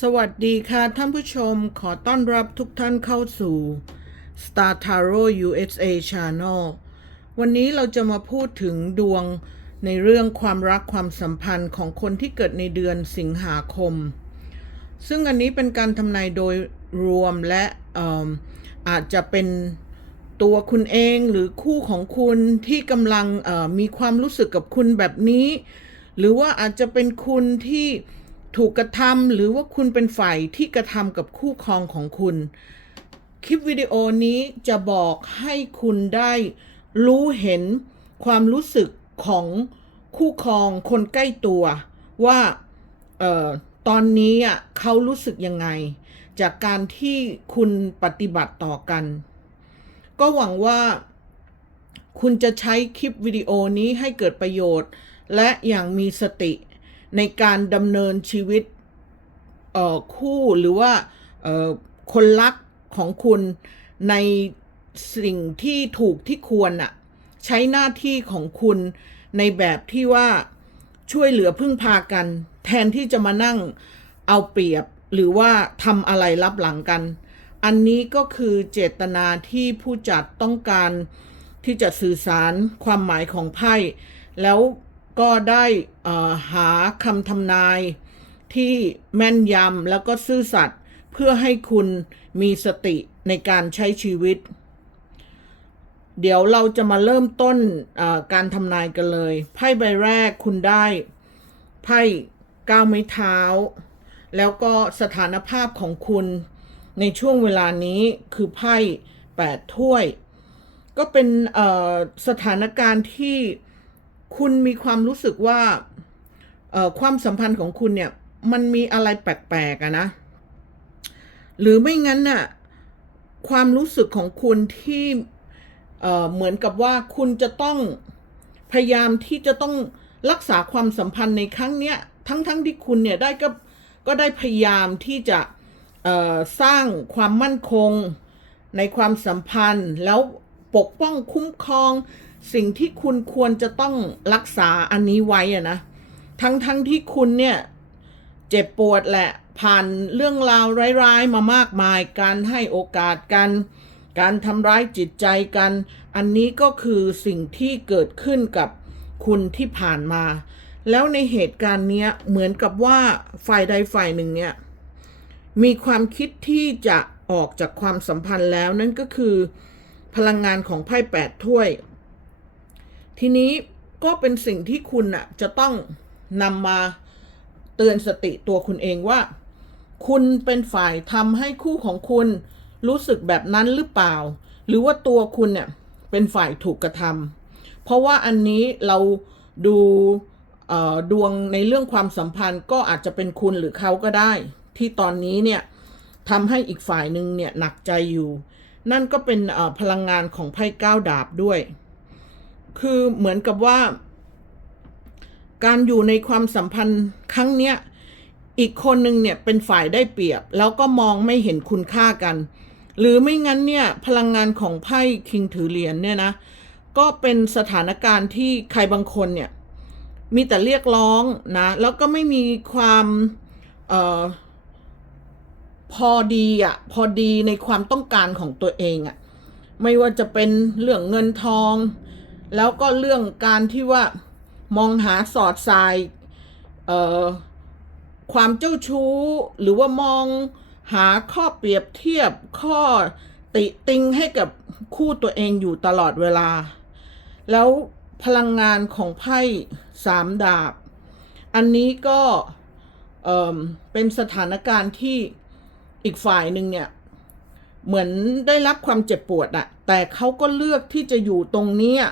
สวัสดีค่ะท่านผู้ชมขอต้อนรับทุกท่านเข้าสู่ Star Tarot USA Channel วันนี้เราจะมาพูดถึงดวงในเรื่องความรักความสัมพันธ์ของคนที่เกิดในเดือนสิงหาคม ซึ่งอันนี้เป็นการทำนายโดยรวมและออาจจะเป็นตัวคุณเองหรือคู่ของคุณที่กำลังมีความรู้สึกกับคุณแบบนี้ หรือว่าอาจจะเป็นคุณที่ ถูกกระทำหรือว่าคุณเป็นฝ่ายที่กระทำกับคู่ครองของคุณ คลิปวิดีโอนี้จะบอกให้คุณได้รู้เห็นความรู้สึกของคู่ครองคนใกล้ตัวว่าเอ่อตอนนี้อะเขารู้สึกยังไง จากการที่คุณปฏิบัติต่อกัน ก็หวังว่าคุณจะใช้คลิปวิดีโอนี้ให้เกิดประโยชน์ และอย่างมีสติ ในการดำเนินชีวิตคู่หรือว่าคนรักของคุณในสิ่งที่ถูกที่ควรน่ะใช้หน้าที่ของคุณในแบบที่ว่าช่วยเหลือพึ่งพากัน แทนที่จะมานั่งเอาเปรียบหรือว่าทำอะไรรับหลังกัน อันนี้ก็คือเจตนาที่ผู้จัดต้องการที่จะสื่อสารความหมายของไพ่แล้ว ก็ได้หาคำทำนายที่แม่นยำแล้วก็ซื่อสัตย์เพื่อให้คุณมีสติในการใช้ชีวิต เดี๋ยวเราจะมาเริ่มต้นการทำนายกันเลย ไพ่ใบแรกคุณได้ไพ่ก้าวไม้เท้า แล้วก็สถานภาพของคุณในช่วงเวลานี้คือไพ่แปดถ้วย ก็เป็นสถานการณ์ที่ คุณมีความรู้สึกว่าเอ่อความสัมพันธ์ของคุณเนี่ย มันมีอะไรแปลกๆอะนะ หรือไม่งั้นน่ะ ความรู้สึกของคุณที่เอ่อเหมือนกับว่าคุณจะต้องพยายามที่จะต้องรักษาความสัมพันธ์ในครั้งเนี้ย ทั้งๆทที่คุณเนี่ยได้ก็ก็ได้พยายามที่จะสร้างความมั่นคงในความสัมพันธ์แล้วปกป้องคุ้มครอง สิ่งที่คุณควรจะต้องรักษาอันนี้ไว้อะนะ ทั้งๆทที่คุณเนี่ย เจ็บปวดแหละผ่านเรื่องราวร้ายๆ มามากมาย การให้โอกาสกัน การทำร้ายจิตใจกัน อันนี้ก็คือสิ่งที่เกิดขึ้นกับคุณที่ผ่านมา แล้วในเหตุการณ์เนี้ยเหมือนกับว่าฝ่ายใดฝ่ายหนึ่งเนี่ยมีความคิดที่จะออกจากความสัมพันธ์แล้วนั่นก็คือ พลังงานของไพ่แปดถ้วย ทีนี้ก็เป็นสิ่งที่คุณน่ะจะต้องนำมาเตือนสติตัวคุณเองว่า คุณเป็นฝ่ายทำให้คู่ของคุณรู้สึกแบบนั้นหรือเปล่า หรือว่าตัวคุณเนี่ยเป็นฝ่ายถูกกระทำเพราะว่าอันนี้เราดูดวงในเรื่องความสัมพันธ์ก็อาจจะเป็นคุณหรือเขาก็ได้ ที่ตอนนี้เนี่ยทำให้อีกฝ่ายหนึ่งเนี่ยหนักใจอยู่ นั่นก็เป็นพลังงานของไพ่ก้าดาบด้วย คือเหมือนกับว่า การอยู่ในความสัมพันธ์ครั้งเนี้ยอีกคนหนึ่งเนี่ยเป็นฝ่ายได้เปรียบ แล้วก็มองไม่เห็นคุณค่ากัน หรือไม่งั้นเนี่ยพลังงานของไพ่คิงถือเหรียญเนี่ยนะก็เป็นสถานการณ์ที่ใครบางคนเนี่ยมีแต่เรียกร้องนะแล้วก็ไม่มีความออพอดีอะพอดีในความต้องการของตัวเองอะไม่ว่าจะเป็นเรื่องเงินทอง แล้วก็เรื่องการที่ว่ามองหาสอดทรายเอ่อความเจ้าชู้ หรือว่ามองหาข้อเปรียบเทียบข้อติติงให้กับคู่ตัวเองอยู่ตลอดเวลา แล้วพลังงานของไพ่สามดาบ อันนี้ก็เออเป็นสถานการณ์ที่อีกฝ่ายหนึ่งเนี่ย เหมือนได้รับความเจ็บปวดอะแต่เขาก็เลือกที่จะอยู่ตรงเนี้ย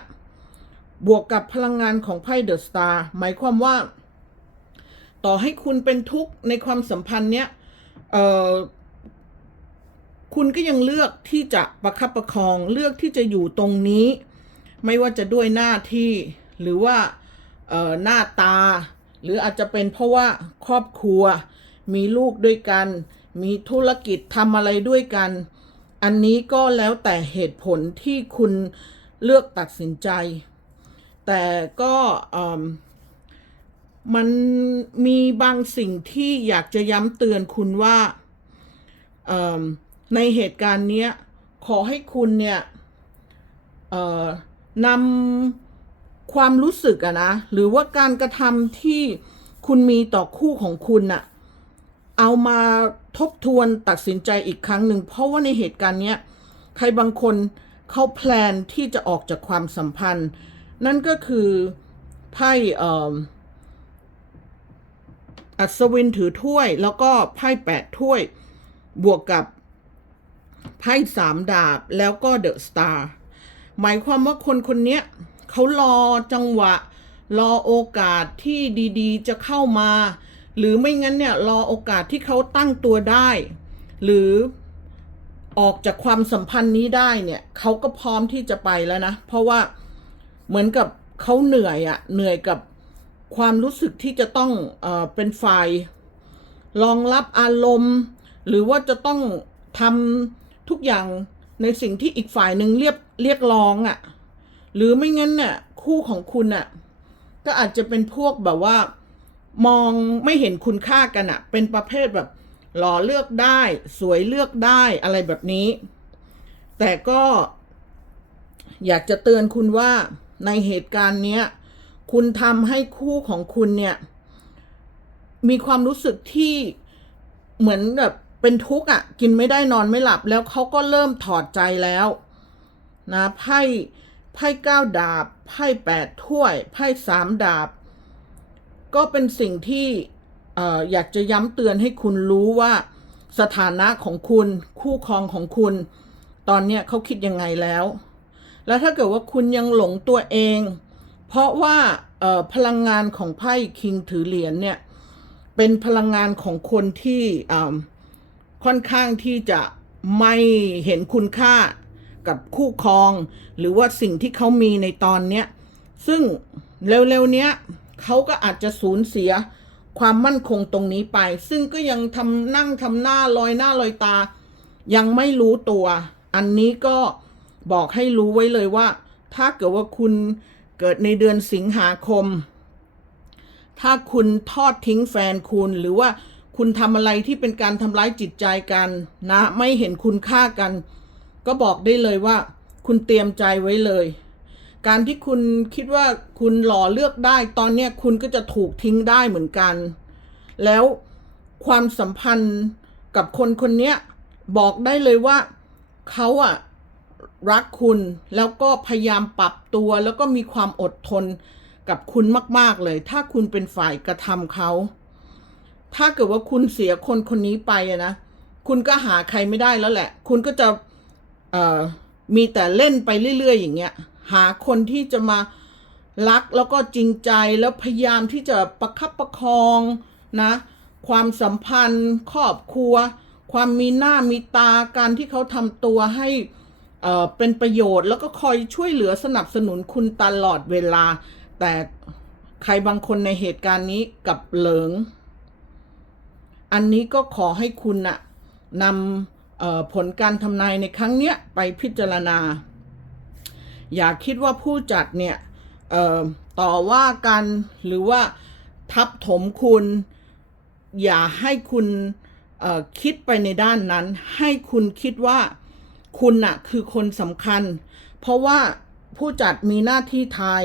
บวกกับพลังงานของไพ่เดอะสตาร์หมายความว่า ต่อให้คุณเป็นทุกข์ในความสัมพันธ์เนี้ยคุณก็ยังเลือกที่จะประคับประคองเลือกที่จะอยู่ตรงนี้ ไม่ว่าจะด้วยหน้าที่หรือว่าหน้าตา หรืออาจจะเป็นเพราะว่าครอบครัว มีลูกด้วยกัน มีธุรกิจทำอะไรด้วยกัน อันนี้ก็แล้วแต่เหตุผลที่คุณเลือกตัดสินใจ แต่ก็มันมีบางสิ่งที่อยากจะย้ำเตือนคุณว่าในเหตุการณ์เนี้ยขอให้คุณเนี่ยนำความรู้สึกอะนะ หรือว่าการกระทำที่คุณมีต่อคู่ของคุณน่ะเอามาทบทวนตัดสินใจอีกครั้งหนึ่ง เพราะว่าในเหตุการณ์เนี้ย ใครบางคนเขาแพลนที่จะออกจากความสัมพันธ์ นั่นก็คือไพ่อัศวินถือถ้วย แล้วก็ไพ่แปดถ้วย บวกกับไพ่สามดาบแล้วก็เดอะสตาร์หมายความว่าคนคนนี้เขารอจังหวะ รอโอกาสที่ดีๆ จะเข้ามา หรือไม่งั้นเนี่ย รอโอกาสที่เขาตั้งตัวได้ หรือออกจากความสัมพันธ์นี้ได้เนี่ยเขาก็พร้อมที่จะไปแล้วนะ เพราะว่า เหมือนกับเขาเหนื่อยอะเหนื่อยกับความรู้สึกที่จะต้องเออเป็นฝ่ายรองรับอารมณ์ หรือว่าจะต้องทำทุกอย่างในสิ่งที่อีกฝ่ายหนึ่งเรียกเรียกร้องอะ่ะ หรือไม่งั้นเนี่ยคู่ของคุณอะ่ะ ก็อาจจะเป็นพวกแบบว่า มองไม่เห็นคุณค่ากันอะ่ะ เป็นประเภทแบบหล่อเลือกได้ สวยเลือกได้อะไรแบบนี้ แต่ก็อยากจะเตือนคุณว่า ในเหตุการณ์เนี้ยคุณทำให้คู่ของคุณเนี่ย มีความรู้สึกที่เหมือนแบบเป็นทุกข์อะ กินไม่ได้นอนไม่หลับแล้วเขาก็เริ่มถอดใจแล้วนะไพ่ไพ่เก้าดาบ ไพ่แปดถ้วยไพ่สามดาบ ก็เป็นสิ่งที่เอ่ออยากจะย้ำเตือนให้คุณรู้ว่าสถานะของคุณคู่ครองของคุณ ตอนเนี้ยเขาคิดยังไงแล้ว แล้วถ้าเกิดว่าคุณยังหลงตัวเอง เพราะว่าพลังงานของไพ่คิงถือเหรียญเนี่ยเป็นพลังงานของคนที่ค่อนข้างที่จะไม่เห็นคุณค่ากับคู่ครอง หรือว่าสิ่งที่เขามีในตอนเนี้ยซึ่งเร็วๆเนี้ยเขาก็อาจจะสูญเสียความมั่นคงตรงนี้ไป ซึ่งก็ยังทำนั่งทำหน้าลอยหน้าลอยตา ยังไม่รู้ตัว อันนี้ก็ บอกให้รู้ไว้เลยว่า ถ้าเกิดว่าคุณเกิดในเดือนสิงหาคม ถ้าคุณทอดทิ้งแฟนคุณหรือว่าคุณทำอะไรที่เป็นการทำร้ายจิตใจกันนะ ไม่เห็นคุณค่ากัน ก็บอกได้เลยว่า คุณเตรียมใจไว้เลย การที่คุณคิดว่าคุณหล่อเลือกได้ ตอนนี้คุณก็จะถูกทิ้งได้เหมือนกัน แล้วความสัมพันธ์กับคนคนนี้บอกได้เลยว่าเขาอะ รักคุณแล้วก็พยายามปรับตัว แล้วก็มีความอดทนกับคุณมาก ๆ เลย ถ้าคุณเป็นฝ่ายกระทำเขา ถ้าเกิดว่าคุณเสียคนคนนี้ไปนะคุณก็หาใครไม่ได้แล้วแหละ คุณก็จะมีแต่เล่นไปเรื่อย ๆ อย่างเงี้ย หาคนที่จะมารักแล้วก็จริงใจแล้วพยายามที่จะประคับประคองนะ ความสัมพันธ์ ครอบครัว ความมีหน้ามีตาการที่เขาทำตัวให้ เป็นประโยชน์แล้วก็คอยช่วยเหลือสนับสนุนคุณตลอดเวลา แต่ใครบางคนในเหตุการณ์นี้กับเหลิง อันนี้ก็ขอให้คุณน่ะนำผลการทำนายในครั้งเนี้ยไปพิจารณา อย่าคิดว่าผู้จัดเนี่ยต่อว่ากันหรือว่าทับถมคุณ อย่าให้คุณคิดไปในด้านนั้น ให้คุณคิดว่า คุณน่ะคือคนสำคัญ เพราะว่าผู้จัดมีหน้าที่ทาย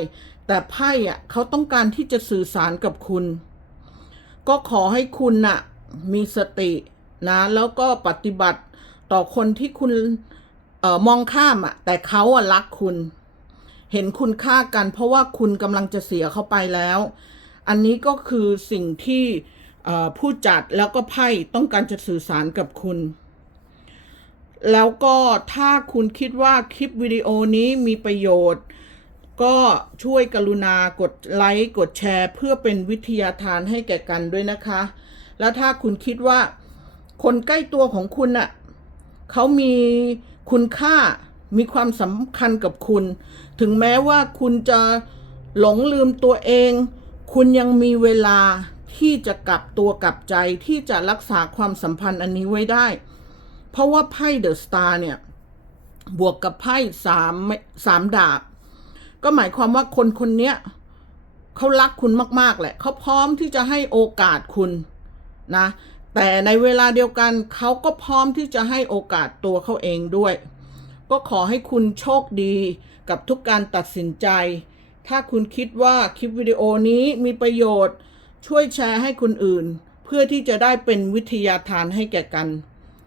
แต่ไพ่อะเขาต้องการที่จะสื่อสารกับคุณ ก็ขอให้คุณน่ะมีสตินะแล้วก็ปฏิบัติต่อคนที่คุณออมองข้ามอะ แต่เขาอะรักคุณ เห็นคุณค่ากัน เพราะว่าคุณกำลังจะเสียเขาไปแล้ว อันนี้ก็คือสิ่งที่ผู้จัดแล้วก็ไพ่ต้องการจะสื่อสารกับคุณ แล้วก็ถ้าคุณคิดว่าคลิปวิดีโอนี้มีประโยชน์ ก็ช่วยกรุณากดไลค์กดแชร์ เพื่อเป็นวิทยาทานให้แก่กันด้วยนะคะ แล้วถ้าคุณคิดว่า คนใกล้ตัวของคุณน่ะเขามีคุณค่ามีความสำคัญกับคุณ ถึงแม้ว่าคุณจะหลงลืมตัวเอง คุณยังมีเวลาที่จะกลับตัวกลับใจที่จะรักษาความสัมพันธ์อันนี้ไว้ได้ เพราะว่าไพ่เดอะสตาร์เนี่ย บวกกับไพ่สามสามดาบ ก็หมายความว่าคนคนเนี้ยเขารักคุณมาก ๆ แหละ เขาพร้อมที่จะให้โอกาสคุณนะ แต่ในเวลาเดียวกันเขาก็พร้อมที่จะให้โอกาสตัวเขาเองด้วย ก็ขอให้คุณโชคดีกับทุกการตัดสินใจ ถ้าคุณคิดว่าคลิปวิดีโอนี้มีประโยชน์ ช่วยแชร์ให้คนอื่น เพื่อที่จะได้เป็นวิทยาทานให้แก่กัน